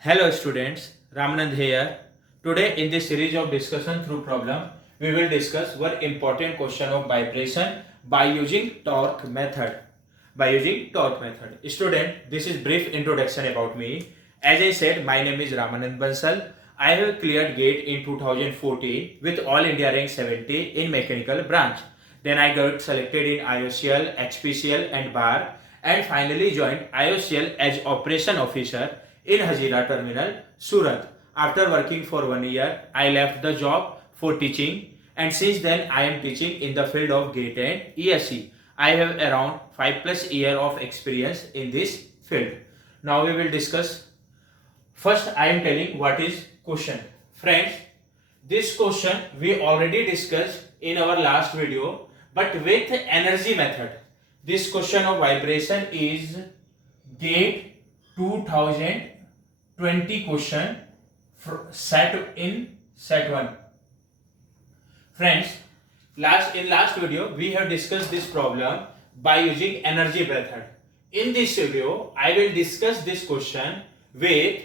Hello students, Ramanand here. Today in this series of discussion through problem, we will discuss one important question of vibration by using torque method. Student, this is brief introduction about me. As I said, my name is Ramanand Bansal. I have cleared GATE in 2014 with All India rank 70 in mechanical branch. Then I got selected in IOCL, HPCL and BAR and finally joined IOCL as operation officer in Hazira Terminal, Surat. After working for 1 year, I left the job for teaching and since then I am teaching in the field of GATE and ESE. I have around 5+ year of experience in this field. Now we will discuss. First I am telling what is question. Friends, this question we already discussed in our last video but with energy method. This question of vibration is GATE 2020 question set 1. Friends, in last video we have discussed this problem by using energy method. In this video I will discuss this question with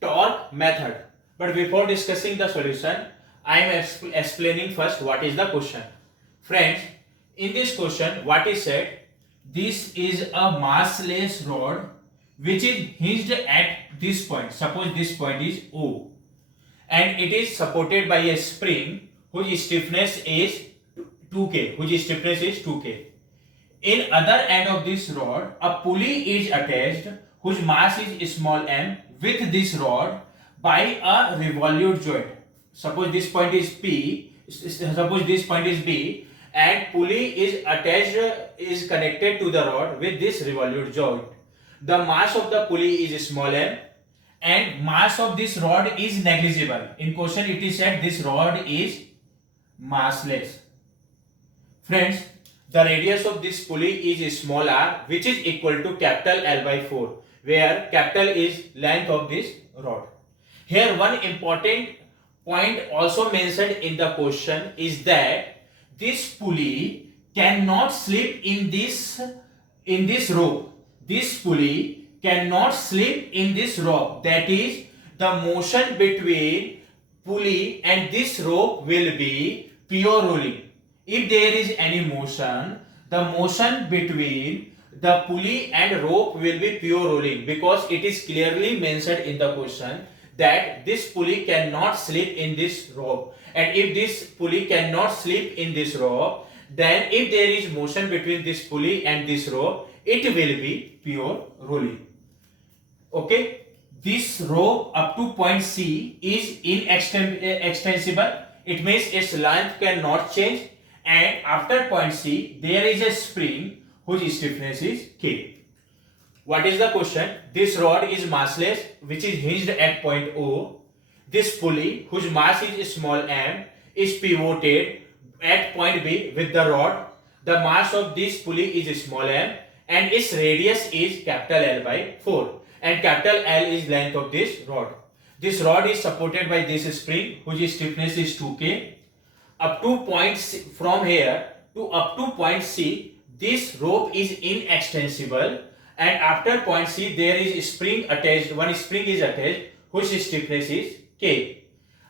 torque method. But before discussing the solution, I am explaining first what is the question. Friends, in this question what is said, this is a massless rod which is hinged at this point. Suppose this point is O and it is supported by a spring whose stiffness is 2K. In other end of this rod, a pulley is attached whose mass is small m with this rod by a revolute joint. Suppose this point is B and pulley is connected to the rod with this revolute joint. The mass of the pulley is small m and mass of this rod is negligible. In question it is said this rod is massless. Friends, the radius of this pulley is small r which is equal to capital L by 4, where capital is length of this rod. Here one important point also mentioned in the question is that this pulley cannot slip in this rope. This pulley cannot slip in this rope. That is, the motion between pulley and this rope will be pure rolling. If there is any motion, the motion between the pulley and rope will be pure rolling, because it is clearly mentioned in the question that this pulley cannot slip in this rope. And if this pulley cannot slip in this rope, then if there is motion between this pulley and this rope, it will be pure rolling. Okay, this rope up to point C is inextensible. It means its length cannot change, and after point C there is a spring whose stiffness is K. What is the question? This rod is massless which is hinged at point O. This pulley whose mass is small m is pivoted at point B with the rod. The mass of this pulley is small m and its radius is capital L by 4, and capital L is length of this rod. This rod is supported by this spring whose stiffness is 2K. Up to point C, from here to up to point C, this rope is inextensible, and after point C there is spring attached. One spring is attached whose stiffness is K.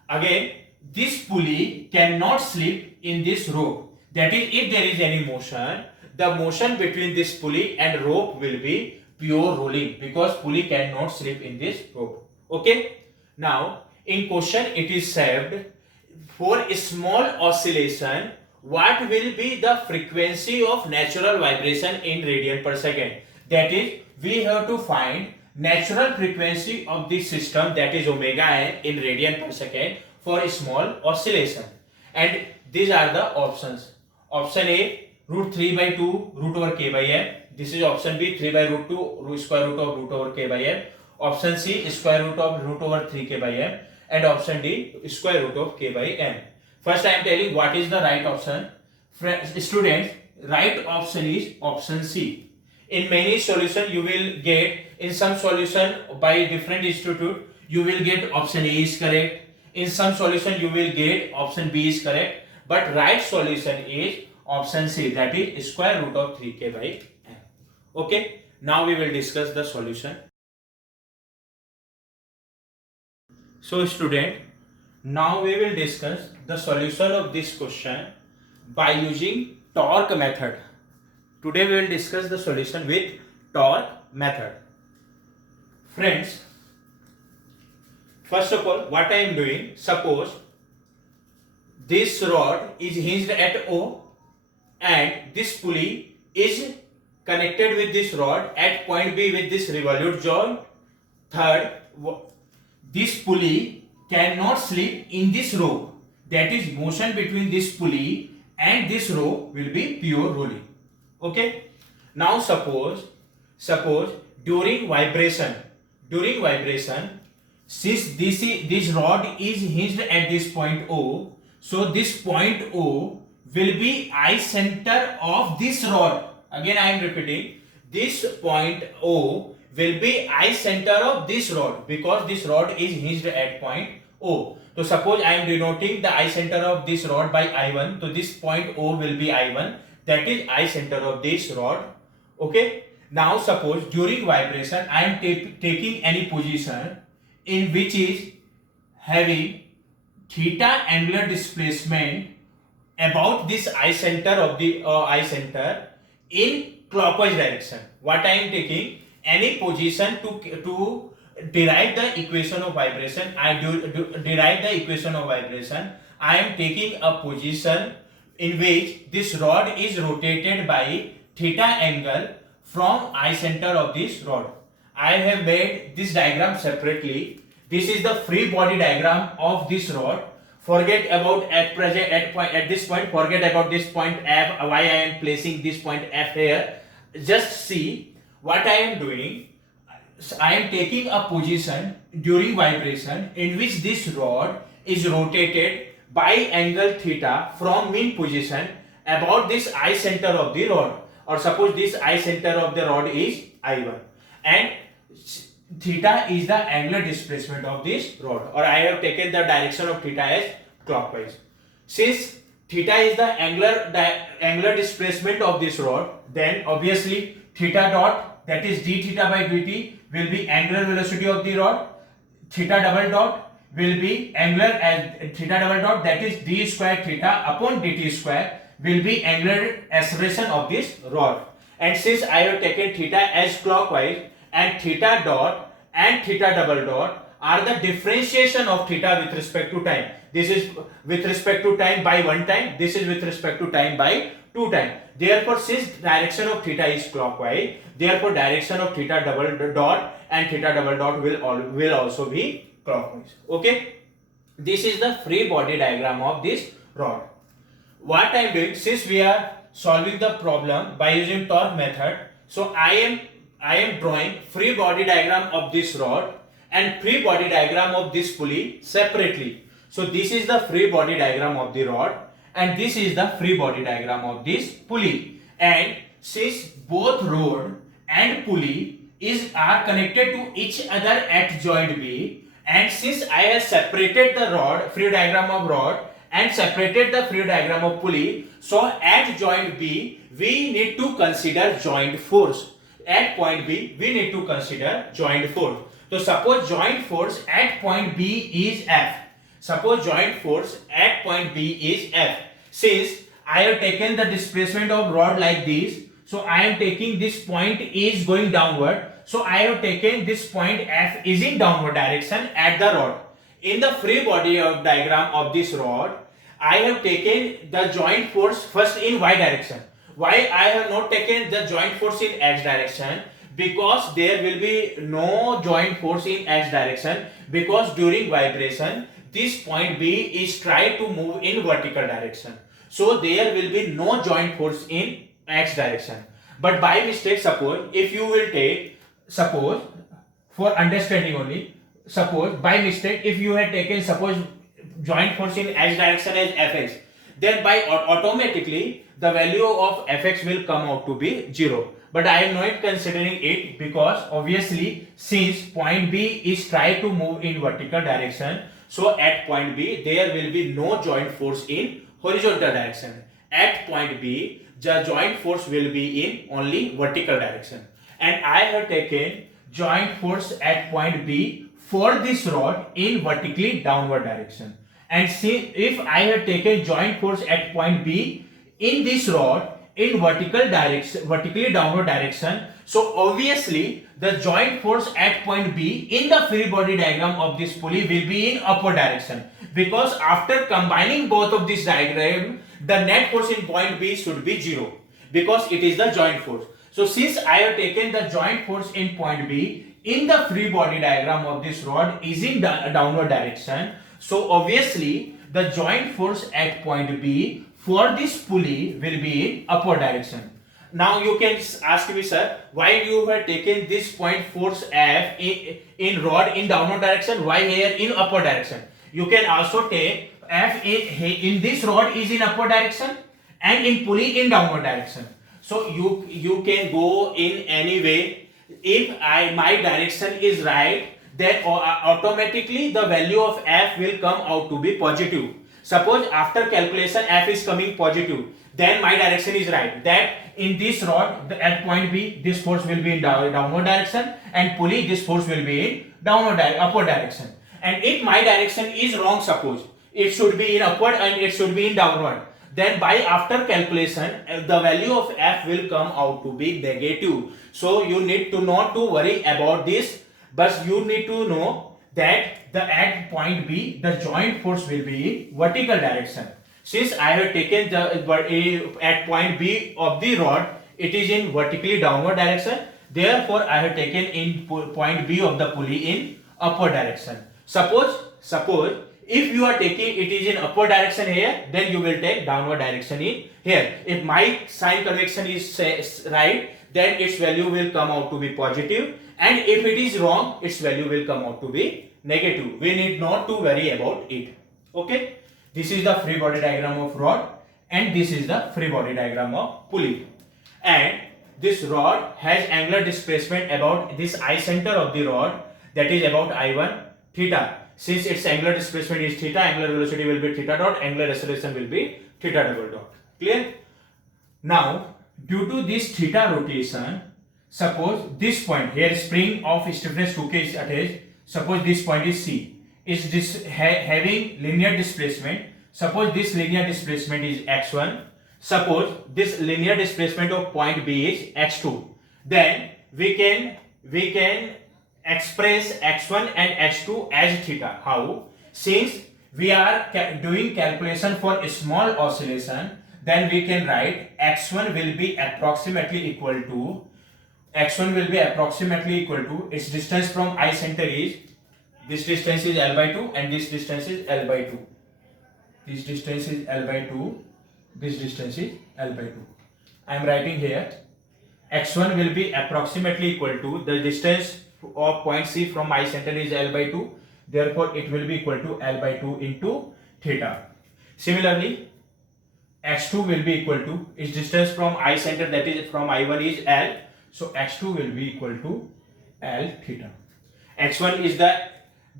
Again, this pulley cannot slip in this rope. That is, if there is any motion, the motion between this pulley and rope will be pure rolling, because pulley cannot slip in this rope. Okay. Now, in question it is said, for a small oscillation, what will be the frequency of natural vibration in radian per second? That is, we have to find natural frequency of this system, that is omega n, in radian per second for a small oscillation. And these are the options. Option A, root 3 by 2 root over k by m. This is option B, 3 by root 2 square root of root over k by m. Option C, square root of root over 3k by m. And option D, square root of k by m. First I am telling what is the right option. Students, right option is option C. In many solution you will get, in some solution by different institute you will get option A is correct. In some solution you will get option B is correct. But right solution is option C, that is square root of 3k by m. Okay. Now we will discuss the solution. So student, now we will discuss the solution of this question by using torque method. Today we will discuss the solution with torque method. Friends, first of all, what I am doing, suppose this rod is hinged at O and this pulley is connected with this rod at point B with this revolute joint. Third, this pulley cannot slip in this rope. That is, motion between this pulley and this rope will be pure rolling. Okay. Now suppose during vibration, since this rod is hinged at this point O, so this point O will be eye center of this rod. Again I am repeating, this point O will be eye center of this rod because this rod is hinged at point O. So suppose I am denoting the eye center of this rod by I1. So this point O will be I1, that is eye center of this rod. Okay. Now suppose during vibration I am taking any position in which is having theta angular displacement about this eye center of the eye center in clockwise direction. What I am taking, any position to derive the equation of vibration, derive the equation of vibration. I am taking a position in which this rod is rotated by theta angle from eye center of this rod. I have made this diagram separately. This is the free body diagram of this rod. Forget about at this point, forget about this point F, why I am placing this point F here. Just see what I am doing. I am taking a position during vibration in which this rod is rotated by angle theta from mean position about this eye center of the rod, or suppose this eye center of the rod is I1 and theta is the angular displacement of this rod, or I have taken the direction of theta as clockwise. Since theta is the angular displacement of this rod, then obviously theta dot, that is d theta by dt, will be angular velocity of the rod. Theta double dot will be angular as theta double dot, that is d square theta upon dt square, will be angular acceleration of this rod. And since I have taken theta as clockwise, and theta dot and theta double dot are the differentiation of theta with respect to time. This is with respect to time by 1 time, this is with respect to time by 2 time. Therefore, since direction of theta is clockwise, therefore direction of theta double dot and theta double dot will also be clockwise. Okay. This is the free body diagram of this rod. What I am doing, since we are solving the problem by using torque method, so I am drawing free body diagram of this rod and free body diagram of this pulley separately. So this is the free body diagram of the rod and this is the free body diagram of this pulley. And since both rod and pulley are connected to each other at joint B, and since I have separated the rod, free diagram of rod, and separated the free diagram of pulley, so at joint B we need to consider joint force. At point B we need to consider joint force. So suppose joint force at point B is F. Suppose joint force at point B is F. Since I have taken the displacement of rod like this, so I am taking this point is going downward. So I have taken this point F is in downward direction at the rod. In the free body of diagram of this rod, I have taken the joint force first in Y direction. Why I have not taken the joint force in X direction? Because there will be no joint force in X direction, because during vibration this point B is trying to move in vertical direction. So there will be no joint force in X direction. But by mistake, suppose if you will take, suppose for understanding only, suppose by mistake if you had taken suppose joint force in X direction as Fx, then by automatically the value of Fx will come out to be 0. But I am not considering it because obviously since point B is trying to move in vertical direction, so at point B there will be no joint force in horizontal direction. At point B the joint force will be in only vertical direction. And I have taken joint force at point B for this rod in vertically downward direction. And see, if I have taken joint force at point B in this rod in vertically downward direction, so obviously the joint force at point B in the free body diagram of this pulley will be in upward direction, because after combining both of this diagram, the net force in point B should be 0, because it is the joint force. So since I have taken the joint force in point B in the free body diagram of this rod is in downward direction, so obviously the joint force at point B for this pulley will be in upward direction. Now you can ask me, sir, why you have taken this point force F in rod in downward direction, why here in upward direction? You can also take F in this rod is in upward direction and in pulley in downward direction. So you can go in any way. If my direction is right, then automatically the value of F will come out to be positive. Suppose after calculation F is coming positive, then my direction is right. That in this rod at point B, this force will be in downward direction, and pulley this force will be in upward direction. And if my direction is wrong, suppose it should be in upward and it should be in downward, then by after calculation the value of F will come out to be negative. So you need to not to worry about this, but you need to know that the at point B the joint force will be in vertical direction. Since I have taken the at point B of the rod, it is in vertically downward direction, therefore I have taken in point B of the pulley in upward direction. Suppose if you are taking it is in upward direction here, then you will take downward direction in here. If my sign convection is right, then its value will come out to be positive, and if it is wrong, its value will come out to be negative. We need not to worry about it. Okay, this is the free body diagram of rod, and this is the free body diagram of pulley. And this rod has angular displacement about this I center of the rod, that is about I1 theta. Since its angular displacement is theta, angular velocity will be theta dot, angular acceleration will be theta double dot. Clear? Now, due to this theta rotation, suppose this point here spring of stiffness 2k is attached. Suppose this point is C, is this having linear displacement. Suppose this linear displacement is x1. Suppose this linear displacement of point B is x2. Then we can express x1 and x2 as theta. How? Since we are doing calculation for a small oscillation, then we can write x1 will be approximately equal to its distance from I center is, this distance is L by 2 and this distance is L by 2. This distance is L by 2, this distance is L by 2. I am writing here x1 will be approximately equal to the distance of point C from I center is L by 2, therefore it will be equal to L by 2 into theta. Similarly, x2 will be equal to its distance from I center, that is from I1 is L, so x2 will be equal to L theta. x1 is the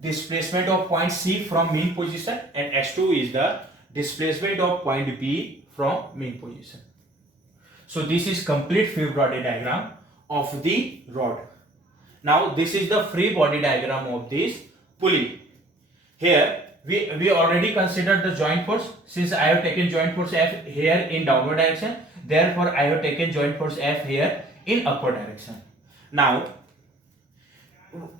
displacement of point C from mean position, and x2 is the displacement of point B from mean position. So this is complete free body diagram of the rod. Now this is the free body diagram of this pulley. Here we already considered the joint force. Since I have taken joint force F here in downward direction, therefore I have taken joint force F here in upward direction. Now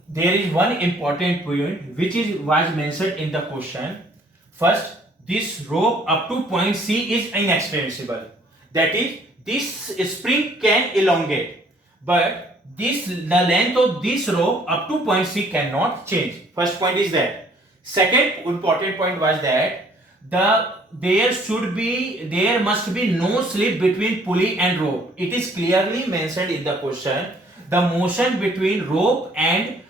there is one important point which was mentioned in the question. First, this rope up to point C is inextensible. That is, this spring can elongate, but the length of this rope up to point C cannot change. First point is that. Second important point was that there must be no slip between pulley and rope. It is clearly mentioned in the question. The motion between rope and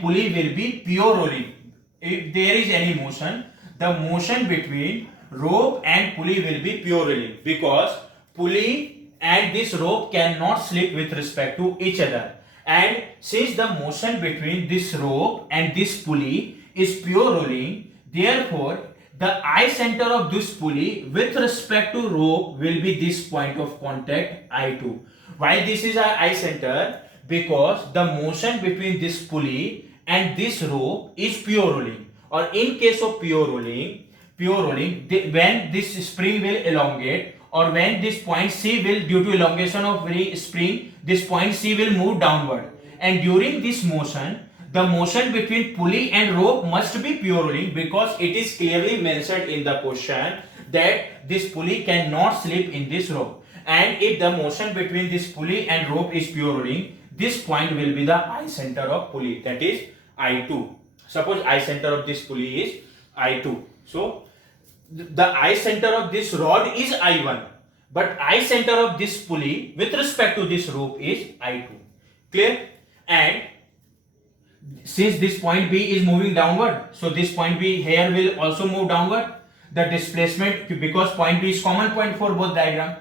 pulley will be pure rolling. If there is any motion, the motion between rope and pulley will be pure rolling, because pulley and this rope cannot slip with respect to each other. And since the motion between this rope and this pulley is pure rolling, therefore the I center of this pulley with respect to rope will be this point of contact I2. Why this is our I center? Because the motion between this pulley and this rope is pure rolling. Or in case of pure rolling, when this spring will elongate, or when this point C will, due to elongation of spring, this point C will move downward. And during this motion, the motion between pulley and rope must be pure rolling, because it is clearly mentioned in the question that this pulley cannot slip in this rope. And if the motion between this pulley and rope is pure rolling, this point will be the eye center of pulley, that is I2. Suppose eye center of this pulley is I2. So the eye center of this rod is I1, but eye center of this pulley with respect to this rope is I2. Clear? And since this point B is moving downward, so this point B here will also move downward. The displacement, because point B is common point for both diagram,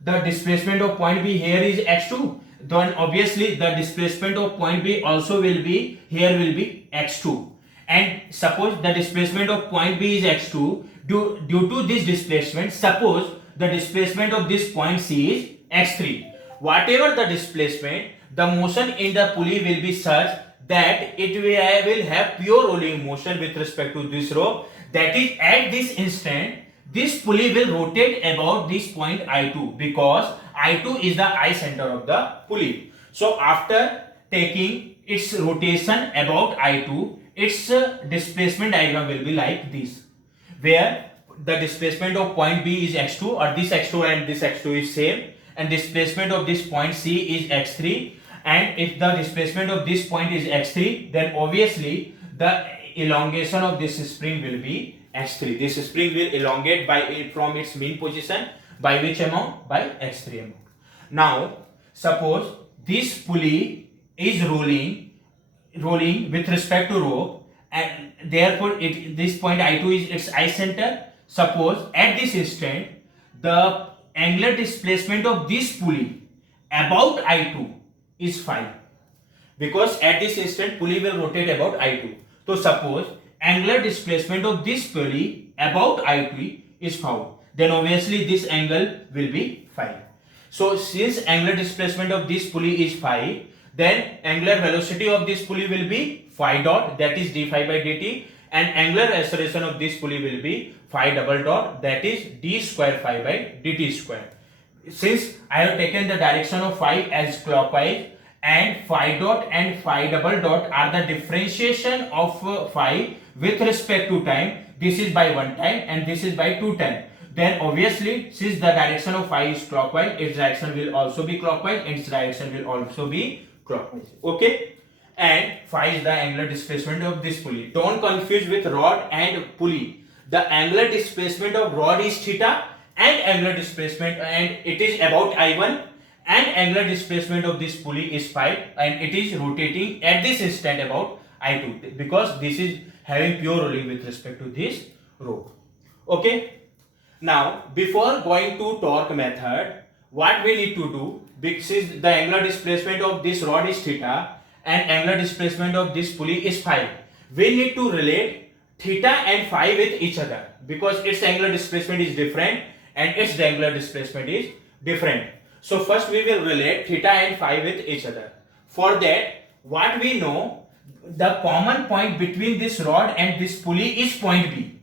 the displacement of point B here is x2, then obviously the displacement of point B also will be, here will be x2. And suppose the displacement of point B is x2, due to this displacement, suppose the displacement of this point C is x3. Whatever the displacement, the motion in the pulley will be such that it will have pure rolling motion with respect to this rope. That is, at this instant, this pulley will rotate about this point I2, because I2 is the eye center of the pulley. So after taking its rotation about I2, its displacement diagram will be like this, where the displacement of point B is x2, or this x2 and this x2 is same, and displacement of this point C is x3. And if the displacement of this point is x3, then obviously the elongation of this spring will be x3. This spring will elongate from its mean position by which amount? By x3 amount. Now suppose this pulley is rolling with respect to rope, and therefore this point I2 is its eye center. Suppose at this instant the angular displacement of this pulley about I2 is phi, because at this instant pulley will rotate about I2. So suppose angular displacement of this pulley about I2 is found, then obviously this angle will be phi. So since angular displacement of this pulley is phi, then angular velocity of this pulley will be phi dot, that is d phi by dt, and angular acceleration of this pulley will be phi double dot, that is d square phi by dt square. Since I have taken the direction of phi as clockwise, and phi dot and phi double dot are the differentiation of phi with respect to time, this is by 1 time and this is by 2 time, then obviously since the direction of phi is clockwise, its direction will also be clockwise, and its direction will also be clockwise. Okay? And phi is the angular displacement of this pulley. Don't confuse with rod and pulley. The angular displacement of rod is theta, and angular displacement, and it is about I1, and angular displacement of this pulley is phi, and it is rotating at this instant about I2, because this is having pure rolling with respect to this rope. Okay? Now before going to torque method, what we need to do, because the angular displacement of this rod is theta and angular displacement of this pulley is phi, we need to relate theta and phi with each other, because its angular displacement is different and its angular displacement is different. So first we will relate theta and phi with each other. For that, what we know, the common point between this rod and this pulley is point B,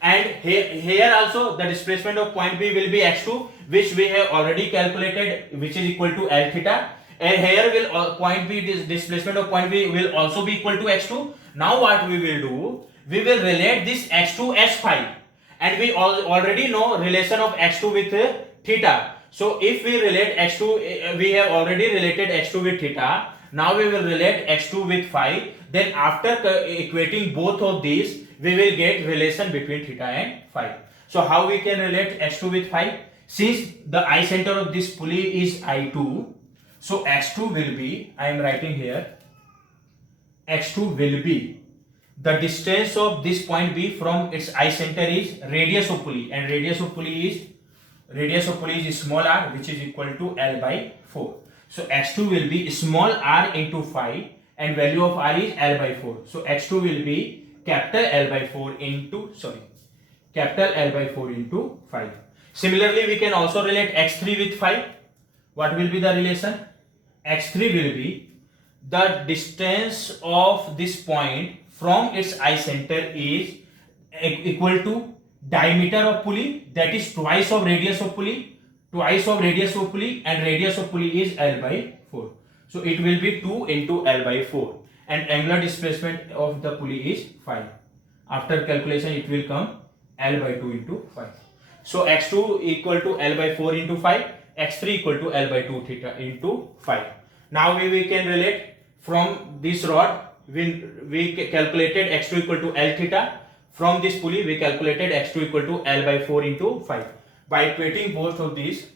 and here also the displacement of point B will be x2, which we have already calculated, which is equal to L theta, and here will point B, this displacement of point B will also be equal to x2. Now what we will do, we will relate this x2 as phi, and we already know relation of x2 with theta. So if we relate x2, we have already related x2 with theta. Now we will relate x2 with phi. Then after equating both of these, we will get relation between theta and phi. So how we can relate x2 with phi? Since the eye center of this pulley is I2, so x2 will be, I am writing here, x2 will be the distance of this point B from its eye center is radius of pulley, and radius of pulley is small r, which is equal to L by 4. So x2 will be small r into phi, and value of r is L by 4. So x2 will be capital L by 4 into phi. Similarly, we can also relate x3 with phi. What will be the relation? x3 will be the distance of this point from its eye center is equal to diameter of pulley, that is twice of radius of pulley, and radius of pulley is L by 4. So it will be 2 into L by 4 and angular displacement of the pulley is 5. After calculation it will come L by 2 into 5. So x2 equal to L by 4 into 5, x3 equal to L by 2 theta into 5. Now we can relate from this rod, we calculated x2 equal to L theta. From this pulley we calculated x2 equal to L by 4 into 5. By equating both of these,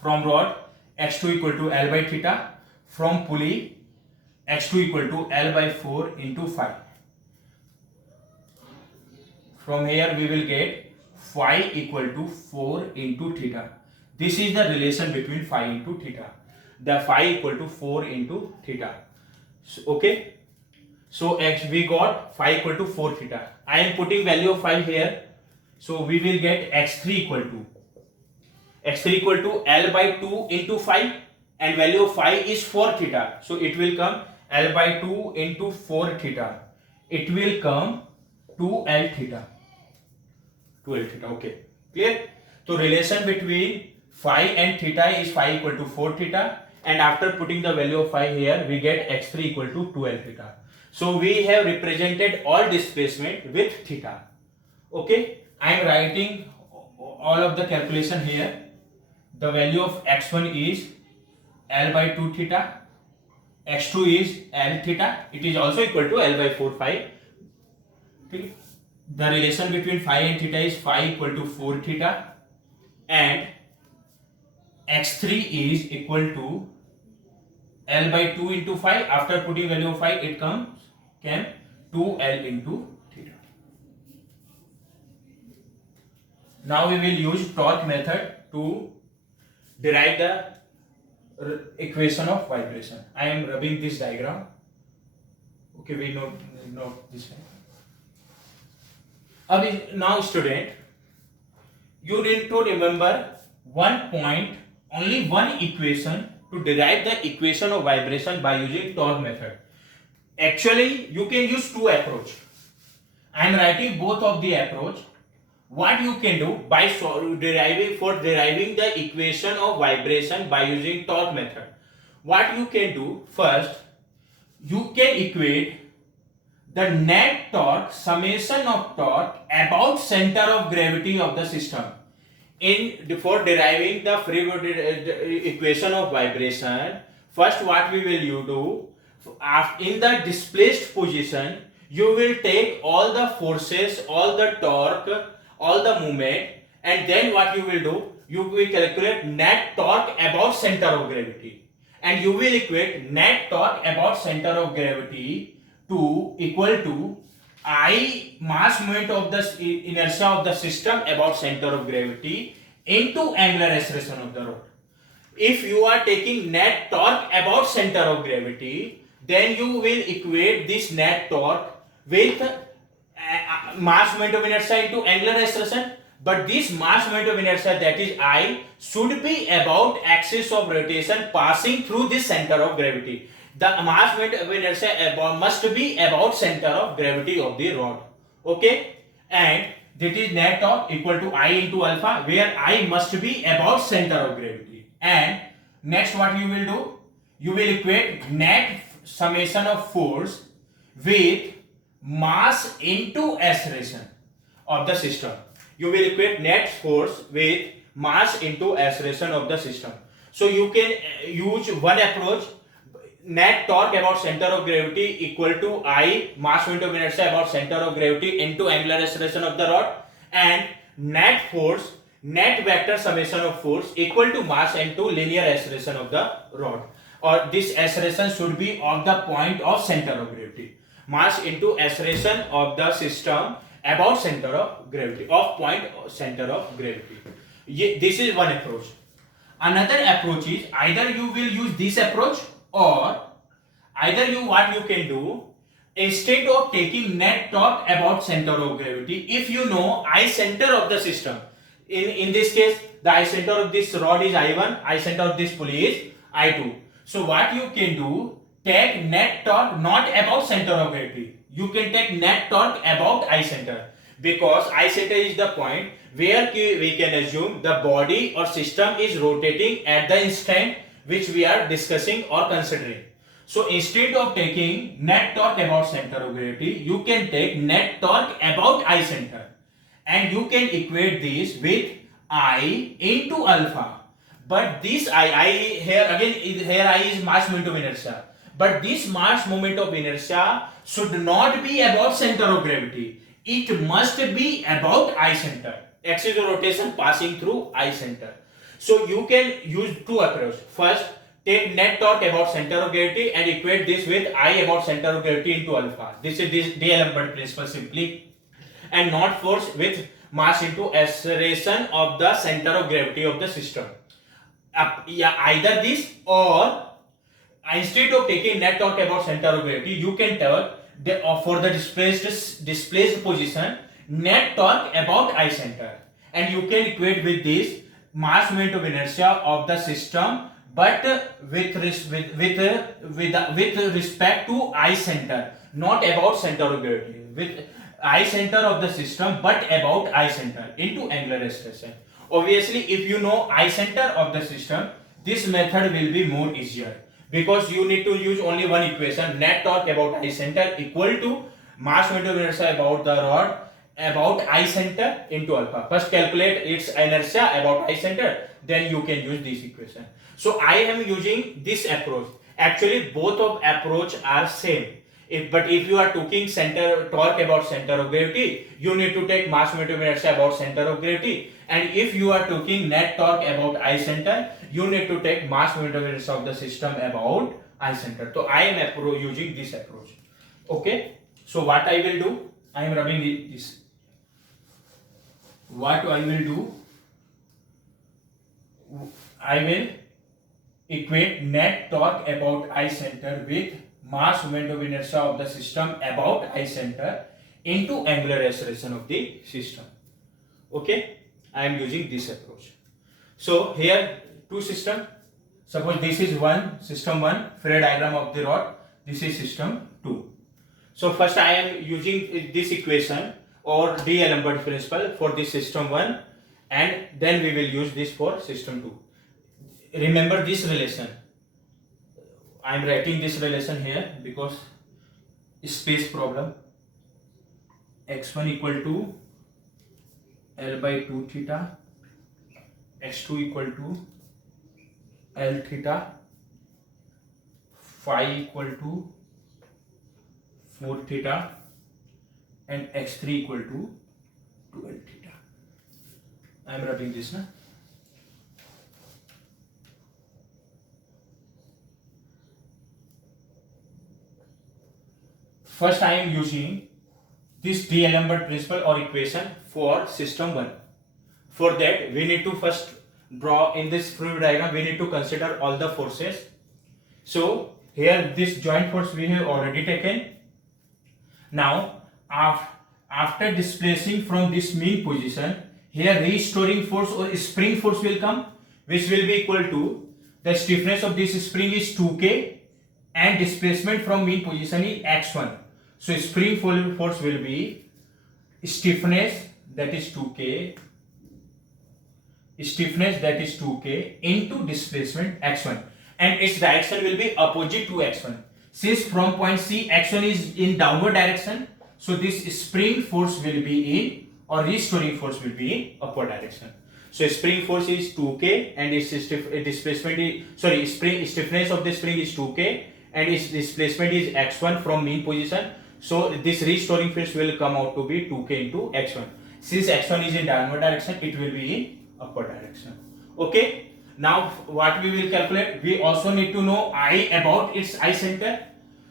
from rod x2 equal to L by theta, from pulley x2 equal to L by 4 into 5. From here we will get phi equal to 4 into theta. This is the relation between phi into theta. The phi equal to 4 into theta. So, okay. So we got phi equal to 4 theta. I am putting value of phi here. So we will get x3 equal to L by 2 into phi, and value of phi is 4 theta. So it will come L by 2 into 4 theta. It will come 2L theta. 2L theta. Okay. Clear? So relation between phi and theta is phi equal to 4 theta, and after putting the value of phi here we get x3 equal to 2L theta. So we have represented all displacement with theta. Okay, I am writing all of the calculation here. The value of x1 is L by 2 theta, x2 is L theta. It is also equal to L by 4 phi. Okay. The relation between phi and theta is phi equal to 4 theta, and x3 is equal to L by 2 into phi. After putting value of phi it came 2L into theta. Now we will use torque method to derive the equation of vibration. I am rubbing this diagram. Okay, we know this one. Now student, you need to remember one point, only one equation to derive the equation of vibration by using torque method. Actually, you can use two approach. I am writing both of the approach. What you can do by deriving the equation of vibration by using torque method. What you can do first, you can equate the net torque summation of torque about center of gravity of the system. For deriving the free body equation of vibration, first what we will do, in the displaced position you will take all the forces, all the torque, all the movement, and then what you will do, you will calculate net torque about center of gravity, and you will equate net torque about center of gravity to equal to I mass moment of the inertia of the system about center of gravity into angular acceleration of the rod. If you are taking net torque about center of gravity, then you will equate this net torque with mass moment of inertia into angular acceleration. But this mass moment of inertia, that is I, should be about axis of rotation passing through this center of gravity. The mass moment of inertia must be about center of gravity of the rod. Okay, and that is net torque equal to I into alpha, where I must be about center of gravity. And next what you will do, you will equate net summation of force with mass into acceleration of the system. You will equate net force with mass into acceleration of the system. So you can use one approach, net torque about center of gravity equal to I mass moment of inertia about center of gravity into angular acceleration of the rod, and net force, net vector summation of force equal to mass into linear acceleration of the rod. Or this acceleration should be of the point of center of gravity. Mass into acceleration of the system about center of gravity, of point center of gravity. This is one approach. Another approach is either you will use this approach, or either what you can do, instead of taking net torque about center of gravity, if you know I center of the system, in this case the I center of this rod is I1, I center of this pulley is I2. So what you can do, take net torque not about center of gravity. You can take net torque about I center, because I center is the point where we can assume the body or system is rotating at the instant which we are discussing or considering. So instead of taking net torque about center of gravity, you can take net torque about I center, and you can equate this with I into alpha. But this I here again, here I is mass moment of inertia. But this mass moment of inertia should not be about center of gravity. It must be about I center. Axis of rotation passing through I center. So you can use two approaches. First, take net torque about center of gravity and equate this with I about center of gravity into alpha. This is this D'Alembert principle simply, and not force with mass into acceleration of the center of gravity of the system. Yeah, either this, or instead of taking net torque about center of gravity, you can take for the displaced position net torque about I center, and you can equate with this mass moment of inertia of the system, but with respect to I center, not about center of gravity, with I center of the system but about I center into angular acceleration. Obviously, if you know I center of the system, this method will be more easier, because you need to use only one equation, net torque about I center equal to mass moment of inertia about the rod about I center into alpha. First calculate its inertia about I center, then you can use this equation. So I am using this approach. Actually both of approach are same. But if you are taking center torque about center of gravity, you need to take mass moment of inertia about center of gravity, and if you are taking net torque about I center, you need to take mass moment of inertia of the system about I center. So I am using this approach. Okay. So what I will do, I am rubbing this. What I will do, I will equate net torque about I center with mass moment of inertia of the system about I center into angular acceleration of the system. Okay, I am using this approach. So here two system. Suppose this is system 1, Frey diagram of the rod. This is system 2. So first I am using this equation or D'Alembert principle for this system 1, and then we will use this for system 2. Remember this relation. I am writing this relation here because space problem. X1 equal to L by 2 theta, X2 equal to L theta, phi equal to 4 theta, and X3 equal to 12 theta. I am writing this now. First I am using this D'Alembert principle or equation for system 1. For that we need to first draw in this fluid diagram, we need to consider all the forces. So here this joint force we have already taken. Now after displacing from this mean position, here restoring force or spring force will come, which will be equal to the stiffness of this spring is 2K and displacement from mean position is x1. So spring force will be stiffness, that is 2K, stiffness, that is 2K into displacement x1, and its direction will be opposite to x1. Since from point C x1 is in downward direction, so this spring force will be in, or restoring force will be in upward direction. So spring force is 2K and its displacement is stiffness of the spring is 2K and its displacement is x1 from mean position. So this restoring force will come out to be 2K into x1. Since x1 is in downward direction, it will be in upward direction. Okay. Now what we will calculate? We also need to know I about its I center.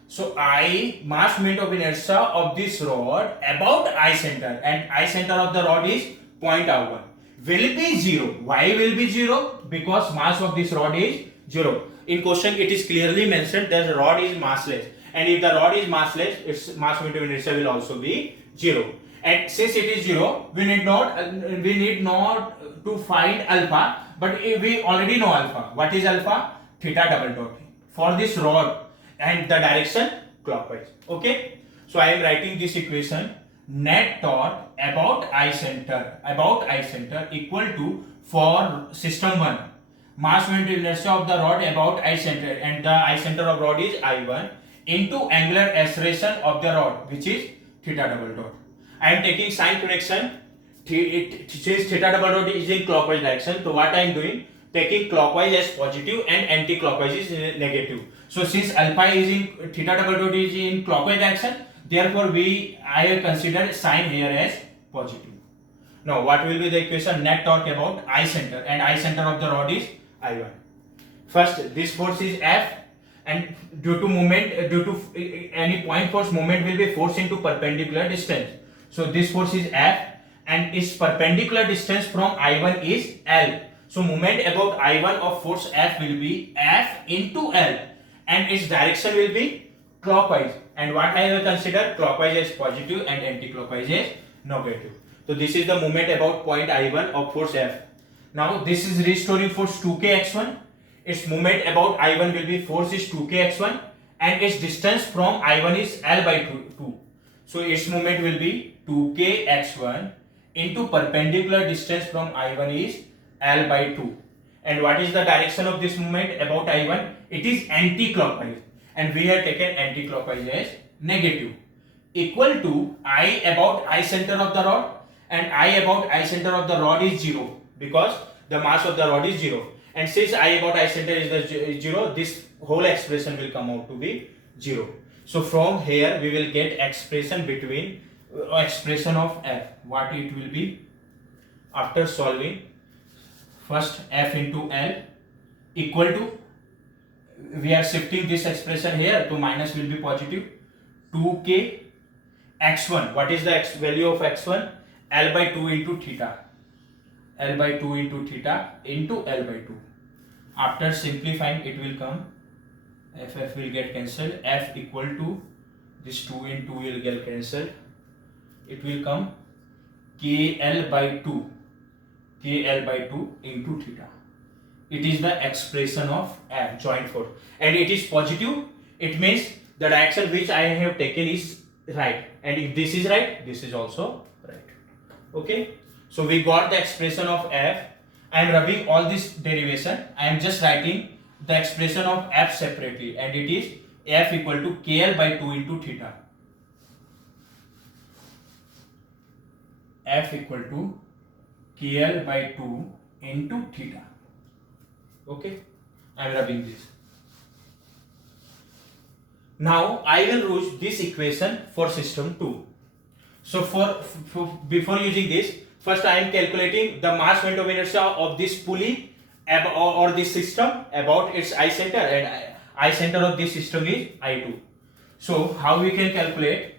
So I, mass moment of inertia of this rod about I center, and I center of the rod is point R1, will be 0. Why will be 0? Because mass of this rod is 0. In question it is clearly mentioned that the rod is massless, and if the rod is massless, its mass moment of inertia will also be 0. And since it is 0, we need not to find alpha, but we already know alpha. What is alpha? Theta double dot. for this rod and the direction clockwise. Okay, so I am writing this equation: net torque about I center equal to, for system 1, mass moment inertia of the rod about I center, and the I center of rod is I1, into angular acceleration of the rod, which is theta double dot. I am taking sign connection. Since theta double dot is in clockwise direction, so what I am doing, taking clockwise as positive and anti-clockwise is negative. So since alpha is in theta double dot is in clockwise direction, therefore I have considered sign here as positive. Now what will be the equation? Net torque about I center, and I center of the rod is I1. First, this force is F, and due to any point force, moment will be force into perpendicular distance. So this force is F, and its perpendicular distance from I1 is L. So moment about I1 of force F will be F into L, and its direction will be clockwise. And what I have considered, clockwise as positive and anti-clockwise as negative. So this is the moment about point I1 of force F. Now this is restoring force 2k x1. Its moment about I1 will be force is 2k x1, and its distance from I1 is L by 2. So its moment will be 2k x1 into perpendicular distance from I1 is L by 2. And what is the direction of this moment about I1? It is anti-clockwise, and we have taken anti-clockwise as negative, equal to I about I center of the rod, and I about I center of the rod is 0, because the mass of the rod is 0. And since I about I center is the 0, this whole expression will come out to be 0. So from here we will get expression between expression of F. What it will be after solving? First, F into L equal to, we are shifting this expression here, to minus will be positive, 2k x1. What is the value of x1? L by 2 into theta. L by 2 into theta into L by 2. After simplifying, it will come, F will get cancelled, F equal to, this 2 into 2 will get cancelled, it will come KL by 2, KL by 2 into theta. It is the expression of F, joint force, and it is positive. It means the direction which I have taken is right, and if this is right, this is also right. Okay, so we got the expression of F. I am rubbing all this derivation. I am just writing the expression of F separately, and it is F equal to KL by 2 into theta. F equal to KL by 2 into theta. Okay, I am rubbing this. Now I will use this equation for system 2. So before using this, first I am calculating the mass moment of inertia of this pulley or this system about its I center, and I center of this system is I2. So how we can calculate?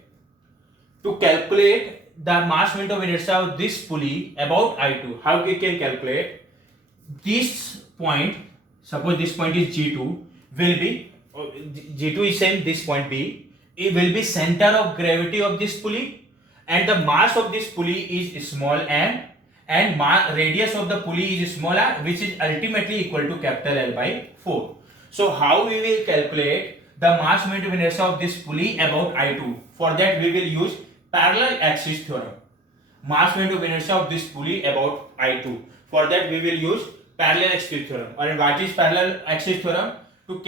To calculate the mass moment of inertia of this pulley about I2, how we can calculate? This point, suppose this point is G2, will be, G2 is same, this point B, it will be center of gravity of this pulley, and the mass of this pulley is small m, and radius of the pulley is small r, which is ultimately equal to capital L by 4. So how we will calculate the mass moment of inertia of this pulley about I2? For that we will use parallel axis theorem. Mass moment of inertia of this pulley about I2. For that we will use parallel axis theorem. And what is parallel axis theorem? To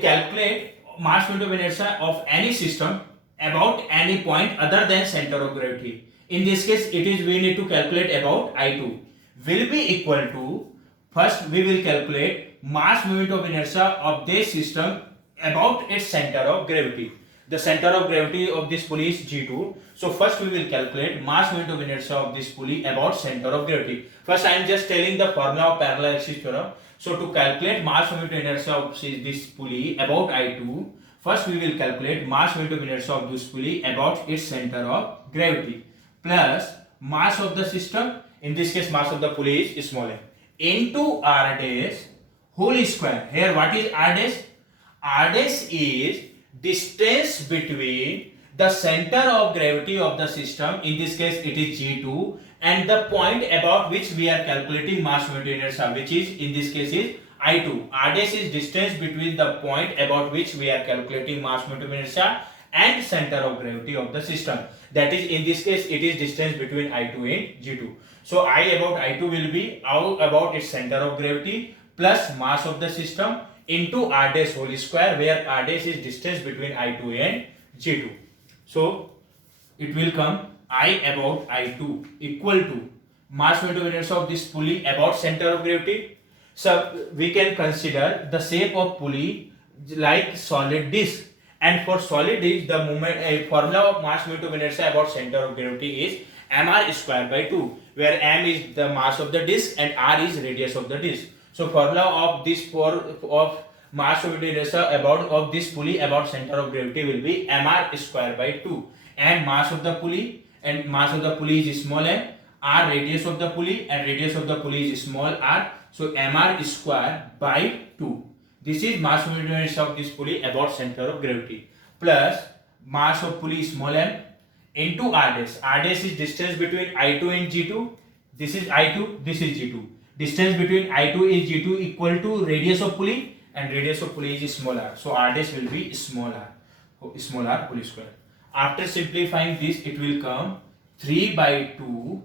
calculate mass moment of inertia of any system about any point other than center of gravity. In this case, we need to calculate about I2. Will be equal to, first we will calculate mass moment of inertia of this system about its center of gravity. The center of gravity of this pulley is G2. So first we will calculate mass moment of inertia of this pulley about center of gravity. First I am just telling the formula of parallel axis theorem. So to calculate mass moment of inertia of this pulley about I2, first we will calculate mass moment of inertia of this pulley about its center of gravity, plus mass of the system, in this case mass of the pulley is small m, into r dash whole square. Here what is r dash? R dash is distance between the center of gravity of the system, in this case it is G2, and the point about which we are calculating mass moment of inertia, which is in this case is I2. R dash is distance between the point about which we are calculating mass momentum inertia and center of gravity of the system. That is, in this case, it is distance between I2 and G2. So I about I2 will be about its center of gravity plus mass of the system into R dash whole square, where R dash is distance between I2 and G2. So it will come I about I2 equal to mass momentum inertia of this pulley about center of gravity. So we can consider the shape of pulley like solid disc, and for solid disc the moment formula of mass momentum inertia about center of gravity is mr square by 2, where m is the mass of the disc and r is radius of the disc. So formula of this of mass momentum inertia about of this pulley about center of gravity will be mr square by 2, and mass of the pulley is small m, r radius of the pulley and radius of the pulley is small r, so mr square by 2. This is mass momentum inertia of this pulley about center of gravity plus mass of pulley small m into r dash. R dash is distance between I2 and G2. This is I2, this is G2. Distance between I2 is G2 equal to radius of pulley, and radius of pulley is small r. So r dash will be small r whole square. After simplifying this, it will come 3 by 2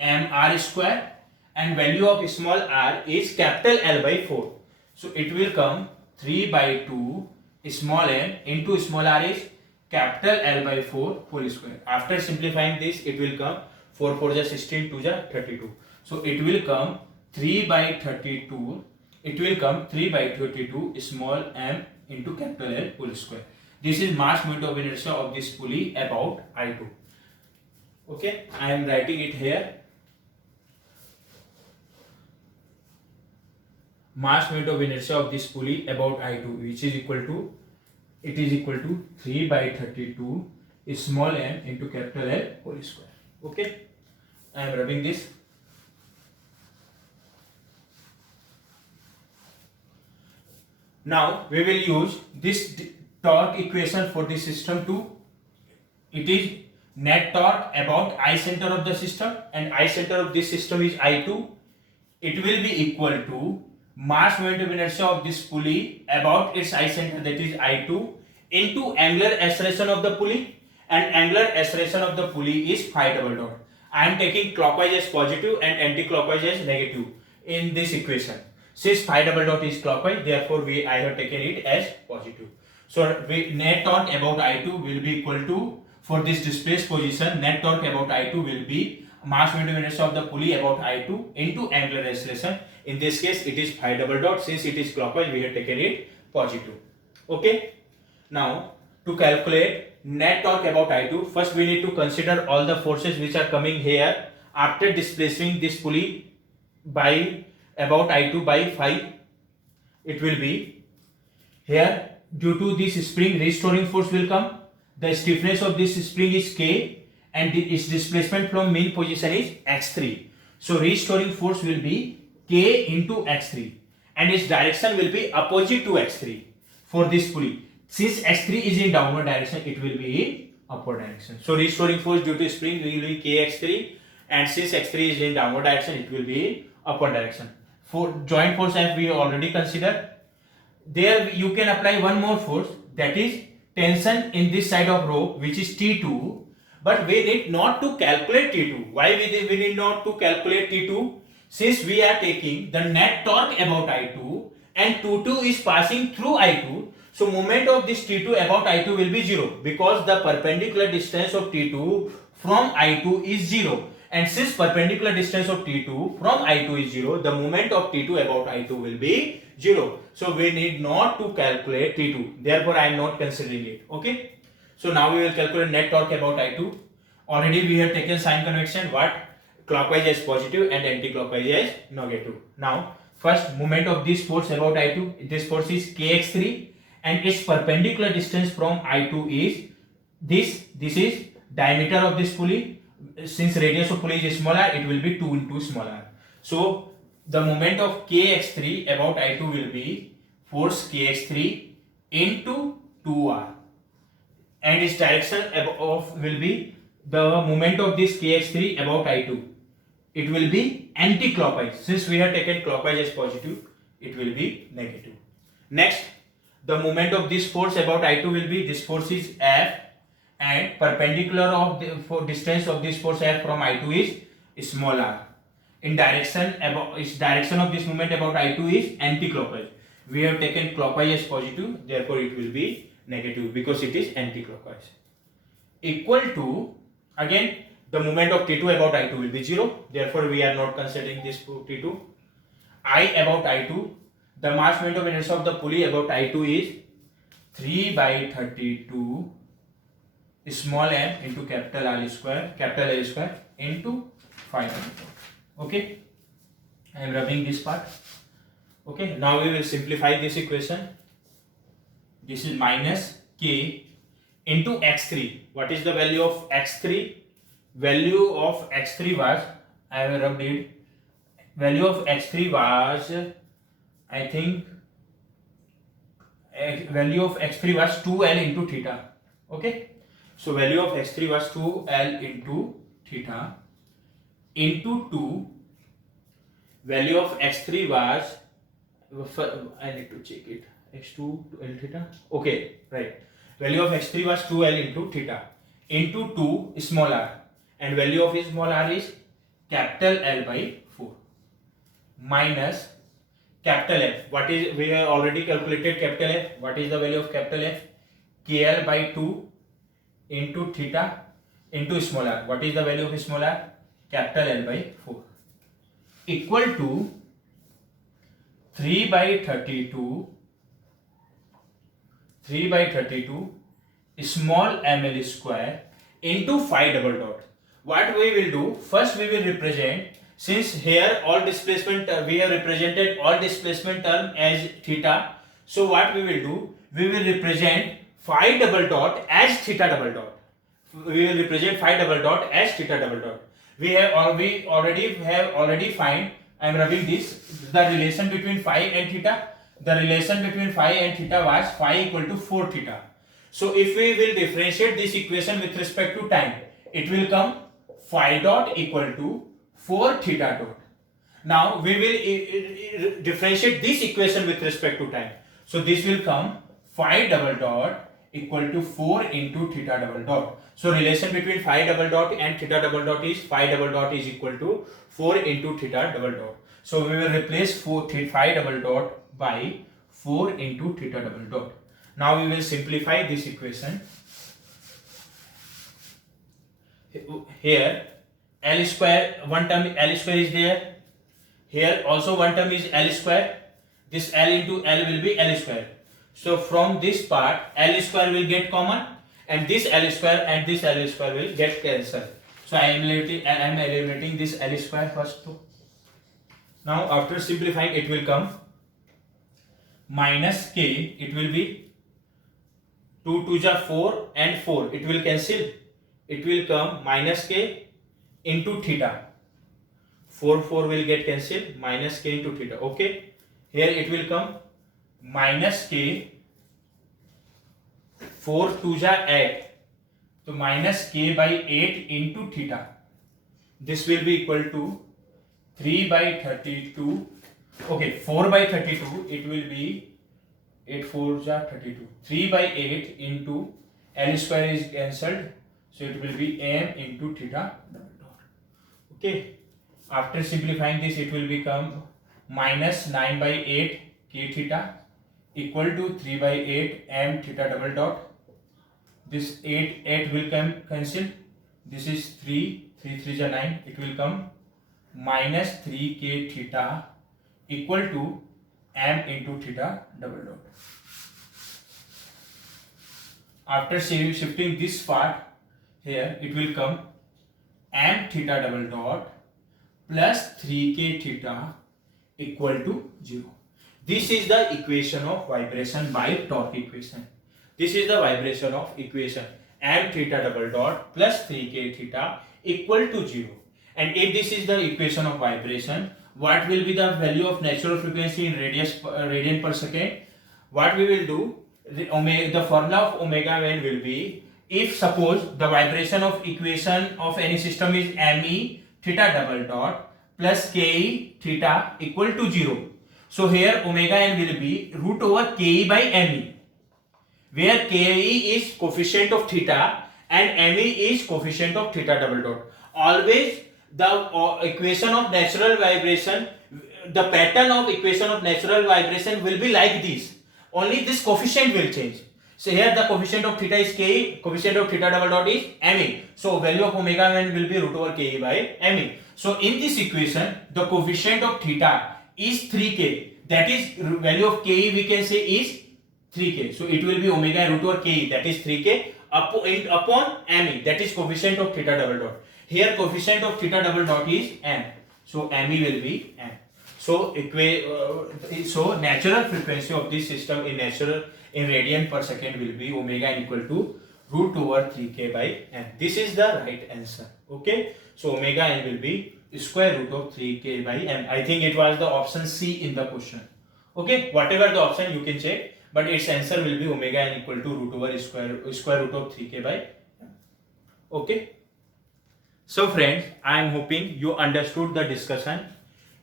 mr square, and value of small r is capital L by 4. So it will come 3 by 2 small m into small r is capital L by 4 whole square. After simplifying this, it will come 4 4 is 16, 2 is 32. So it will come 3 by 32. It will come 3 by 32 small m into capital L whole square. This is mass momentum of inertia of this pulley about I2. Okay, I am writing it here. Mass momentum of inertia of this pulley about I2, which is equal to 3 by 32 small m into capital L whole square. Okay, I am rubbing this. Now we will use this torque equation for this system too. It is net torque about I center of the system, and I center of this system is I2. It will be equal to mass momentum inertia of this pulley about its I center, that is I2, into angular acceleration of the pulley, and angular acceleration of the pulley is phi double dot. I am taking clockwise as positive and anti-clockwise as negative in this equation. Since phi double dot is clockwise, therefore I have taken it as positive. So net torque about I2 will be equal to, for this displaced position, net torque about I2 will be mass momentum inertia of the pulley about I2 into angular acceleration. In this case, it is phi double dot. Since it is clockwise, we have taken it positive. Okay. Now to calculate net torque about I2, first we need to consider all the forces which are coming here after displacing this pulley by about I2 by phi. It will be here, due to this spring, restoring force will come. The stiffness of this spring is K, and its displacement from mean position is x3. So restoring force will be K into x3, and its direction will be opposite to x3 for this pulley. Since x3 is in downward direction, it will be in upward direction. So restoring force due to spring will be kx3, and since x3 is in downward direction, it will be in upward direction. For joint force, as we already considered, there you can apply one more force, that is tension in this side of rope, which is T2. But we need not to calculate T2. Why we need not to calculate T2? Since we are taking the net torque about I2 and T2 is passing through I2, so moment of this T2 about I2 will be 0, because the perpendicular distance of T2 from I2 is 0. And since perpendicular distance of T2 from I2 is 0, the moment of T2 about I2 will be 0. So we need not to calculate T2. Therefore, I am not considering it. Okay. So now we will calculate net torque about I2. Already we have taken sign convention. What? Clockwise as positive and anti-clockwise as negative. Now, first moment of this force about I2. This force is kx3, and its perpendicular distance from I2 is this. This is diameter of this pulley. Since radius of pulley is smaller, it will be 2 into smaller. So the moment of kx3 about I2 will be force kx3 into 2r, and its direction of will be the moment of this kx3 about I2. It will be anti-clockwise. Since we have taken clockwise as positive, it will be negative. Next, the moment of this force about I2 will be, this force is F, and perpendicular of the distance of this force F from I2 is small r. In direction about its direction of this moment about I2 is anti-clockwise. We have taken clockwise as positive, therefore it will be negative because it is anti-clockwise. Equal to, again the moment of T2 about I2 will be 0, therefore we are not considering this T2. I about I2, the mass moment of inertia of the pulley about I2 is 3 by 32 small m into capital L square into 5. Okay, I am rubbing this part. Okay, now we will simplify this equation. This is minus k into x3. What is the value of x3? Value of x3 was, I have rubbed it. Value of x3 was, I think, value of x3 was 2L into theta. Okay, so value of x3 was 2L into theta into 2. Value of x3 was, I need to check it, x2 to L theta. Okay, right. Value of x3 was 2L into theta into 2 small r, and value of small r is capital L by 4 minus capital F. What is, we have already calculated capital F. What is the value of capital F? KL by 2 into theta into small r. What is the value of small r? Capital L by 4 equal to 3 by 32 small ml square into 5 double dot. What we will do, first we will represent, since here all displacement we have represented all displacement term as theta, so what we will do, we will represent 5 double dot as theta double dot. We will represent 5 double dot as theta double dot. We already find, I am rubbing this, the relation between phi and theta. The relation between phi and theta was phi equal to 4 theta. So if we will differentiate this equation with respect to time, it will come phi dot equal to 4 theta dot. Now we will differentiate this equation with respect to time. So this will come phi double dot equal to 4 into theta double dot. So relation between phi double dot and theta double dot is phi double dot is equal to 4 into theta double dot. So we will replace phi double dot by 4 into theta double dot. Now we will simplify this equation. Here L square, one term L square is there. Here also one term is L square. This L into L will be L square. So from this part L square will get common, and this L square and this L square will get cancelled. So I am eliminating this L square first. Now after simplifying, it will come minus k, it will be 2 to the 4 and 4, it will cancel, it will come minus k into theta, 4 will get cancelled, minus k into theta. Okay, here it will come minus k, 4 to the 8, so minus k by 8 into theta. This will be equal to 3 by 32. Okay, 4 by 32, it will be 8 4 ja 32. 3 by 8 into L square is cancelled, so it will be m into theta double dot. Okay, after simplifying this, it will become minus 9 by 8 k theta equal to 3 by 8 m theta double dot. This 8 will come cancel. This is 3 3 ja 9. It will come minus 3 k theta equal to m into theta double dot. After shifting this part here, it will come m theta double dot plus 3k theta equal to 0. This is the equation of vibration by torque equation. This is the vibration of equation m theta double dot plus 3k theta equal to 0. And if this is the equation of vibration, what will be the value of natural frequency in radian per second? What we will do, the formula of omega n will be, if suppose the vibration of equation of any system is me theta double dot plus ke theta equal to 0. So here omega n will be root over ke by me, where ke is coefficient of theta and me is coefficient of theta double dot. Always the equation of natural vibration, the pattern of equation of natural vibration will be like this. Only this coefficient will change. So here the coefficient of theta is ke, coefficient of theta double dot is me. So value of omega n will be root over ke by me. So in this equation, the coefficient of theta is 3k. That is value of ke we can say is 3k. So it will be omega root over ke, that is 3k upon me, that is coefficient of theta double dot. Here coefficient of theta double dot is m. So me will be m. So so natural frequency of this system in radian per second will be omega n equal to root over 3k by m. This is the right answer. Okay. So omega n will be square root of 3k by m. I think it was the option C in the question. Okay. Whatever the option you can check, but its answer will be omega n equal to root over square root of 3k by m. Okay. So friends, I am hoping you understood the discussion.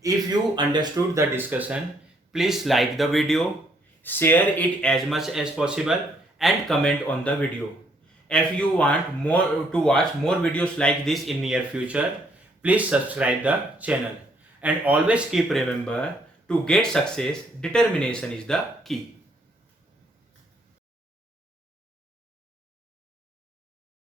If you understood the discussion, please like the video, share it as much as possible and comment on the video. If you want to watch more videos like this in near future, please subscribe the channel. And always keep remember, to get success, determination is the key.